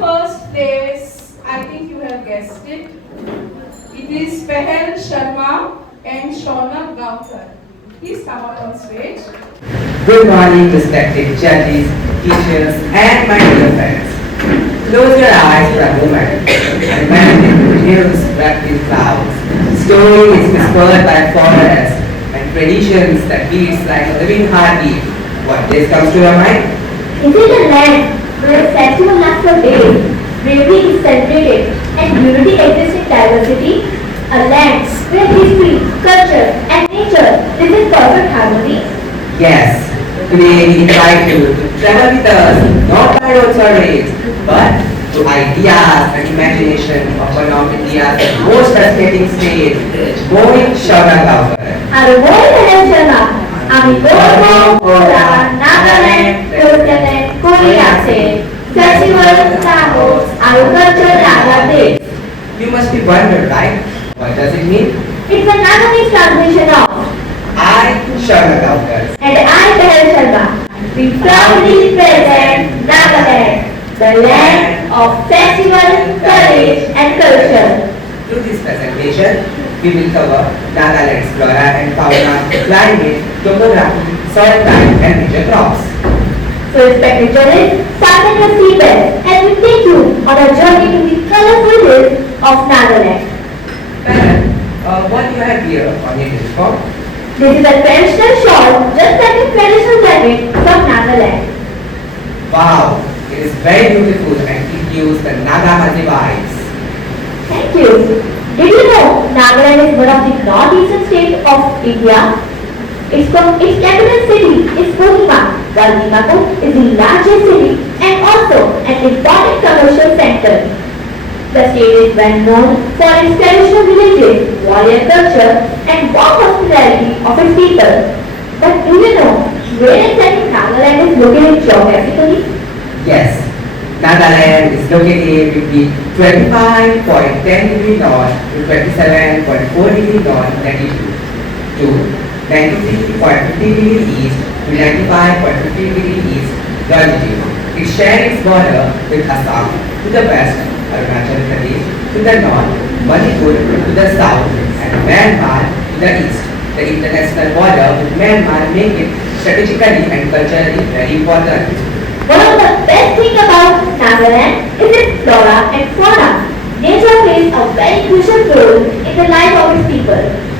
first place, I think you have guessed it. It is Pahal Sharma and Shaunak Gaonkar. Please come out on stage. Good morning, respected judges, teachers, and my dear friends. Close your eyes for a moment and imagine the hills wrapped in clouds, stories whispered by forests, and traditions that beats like a living heartbeat. What this comes to your mind? Is it a land where festival lasts for days, bravery is celebrated, and unity exists in diversity? A land where history, culture, and nature live in perfect harmony? Yes. Today we invite you to travel with us, not by roads or rails, but to ideas and imagination of one of India's most fascinating states, Moi Shaunak Gaonkar. Our Moi Shaunak আমি gorbo, pora, Nagaland, kori festival, sahos, our culture, laga, desh. You must be wondering, right? What does it mean? It's a Nagamese translation of I, Shaunak Gaonkar. and I, Pahal Sharma. We proudly present Nagaland, the land of festival, courage, and culture. Through this presentation, we will cover Nagaland's flora and fauna, climate, topography, soil type, and major crops. So, respected judges, fasten your seatbelt and we take you on a journey to the colorful hills of Nagaland. What do you have here on your uniform? This is a traditional shawl, just like a traditional jacket from Nagaland. Wow, it is very beautiful and it gives the Nagamese vibes. Thank you. Did you know Nagaland is one of the northeastern states of India? Its capital city is Kohima, while Dimapur is the largest city and also an important commercial center. The state is well known for its traditional villages, warrior culture, and warm hospitality of its people. But do you know where exactly Nagaland is located geographically? Yes, Nagaland is located between 25.10 degree north to 27.4 degree north latitude to 93.50 degree east to 95.50 degree east longitude. It shares its border with Assam to the west, Arunachal Pradesh to the north, Manipur to the south, and Myanmar to the east. The international border with Myanmar makes it strategically and culturally very important. One of the best things about Nagaland is its flora and fauna. Nature plays a very crucial role in the life of its people.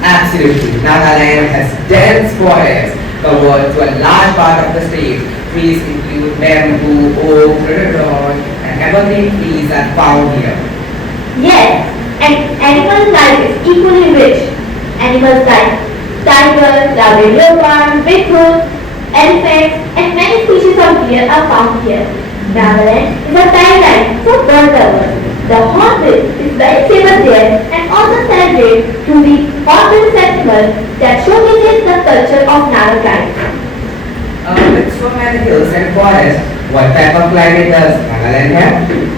Absolutely. Nagaland has dense forests covered to a large part of the state. Trees include bamboo, oak, rhododendron, and evergreen trees are found here. Yes, and animal life is equally rich. Animals like tiger, Labrador leopard, bigfoot, elephants, and many species of deer are found here. Nagaland is a tagline for bird lovers. The hornbill is very famous there and also celebrated through the Hornbill Festival that showcases the culture of Nagaland. With so many hills and forests, what type of climate does Nagaland have?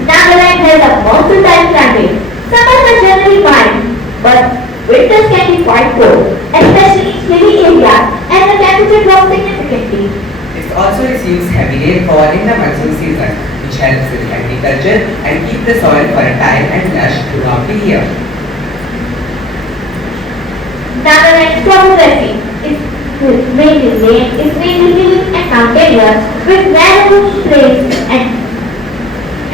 Nagaland has a monsoon-type climate. Summers are generally mild, but winters can be quite cold, especially in hilly areas, and the temperature drops significantly. It also receives heavy rainfall in the monsoon season, which helps with agriculture and keep the soil fertile and lush throughout the year. Nagaland's topography is mainly hilly and mountainous with narrow plains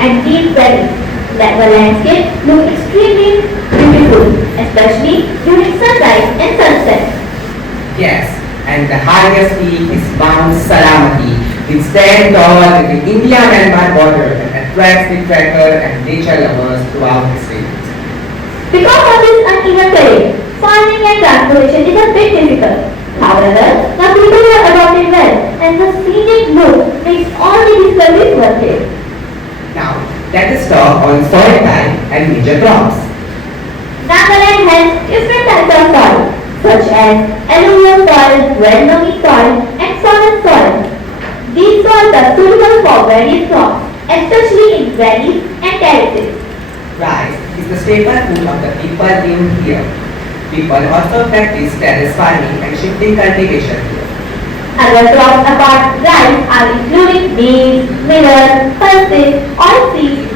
and deep valleys. The landscape look extremely beautiful, especially during sunrise and sunset. Yes, and the highest peak is Mount Salamati, which stands tall at the India-Myanmar border and attracts the trekker and nature lovers throughout the state. Because of this uneven terrain, farming and transportation is a bit difficult. However, the people are adopted well and the scenic look makes all the discoveries worth it. Now, let us talk on soil type and major crops. Nagaland has different types of soil, such as alluvial soil, well-known soil, and solid soil. These soils are suitable for various crops, especially in valleys and terraces. Rice is the staple food of the people living here. People also practice terrace farming and shifting cultivation here. Other crops apart rice are including maize, millet, pulses, oilseeds,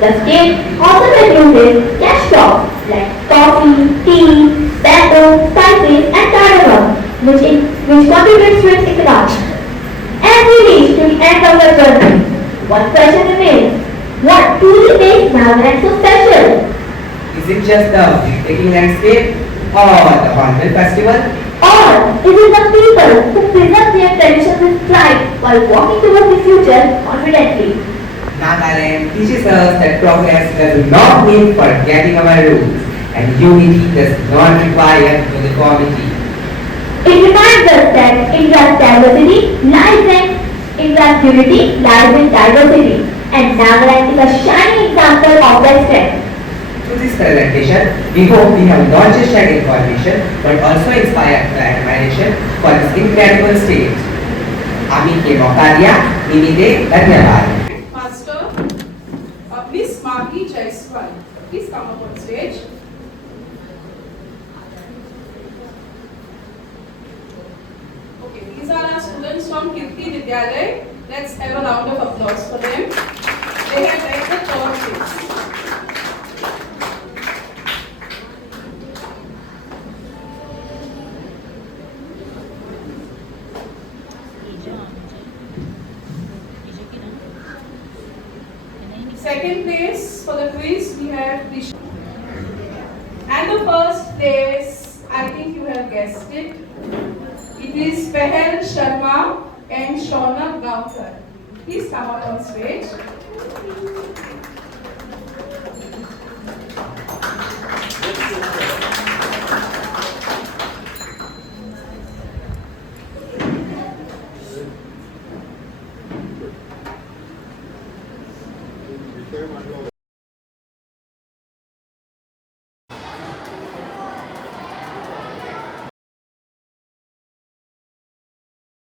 The state also produces cash crops like coffee, tea, bamboo, spices, and cardamom, which contributes to its economy. As we reach to the end of our journey, one question remains. What truly makes Nagaland so special? Is it just the breathtaking landscape or the Hornbill Festival? Or is it the people who preserve their traditions with pride while walking towards the future confidently? Nagaland teaches us that progress does not mean forgetting our roots and unity does not require uniformity. It reminds us that India's diversity lies in India's unity lies in diversity, and Nagaland is a shining example of that strength. Through this presentation, we hope we have not just shared information but also inspired the admiration for this incredible state. Ami ke mauka diya, nimite dhanyawad. Master, Miss Maggie Jaiswal. Please come up on stage. Okay, these are our students from Kirti Vidyalaya. Let's have a round of applause for them. They have read the third place. Second place for the quiz we have Disha. And the first place, I think you have guessed it. It is Pahal Sharma and Shaunak Gaonkar. Please come up on stage.